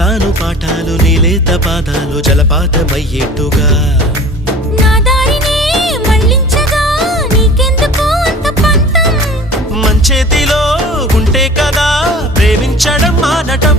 చెబుతాను పాఠాలు నీలేత పాదాలు జలపాతమయ్యేట్టుగా నా దారినే మళ్ళించగా నీకెందుకు అంత పంతం మంచేతిలో ఉంటే కదా ప్రేమించడం మానటం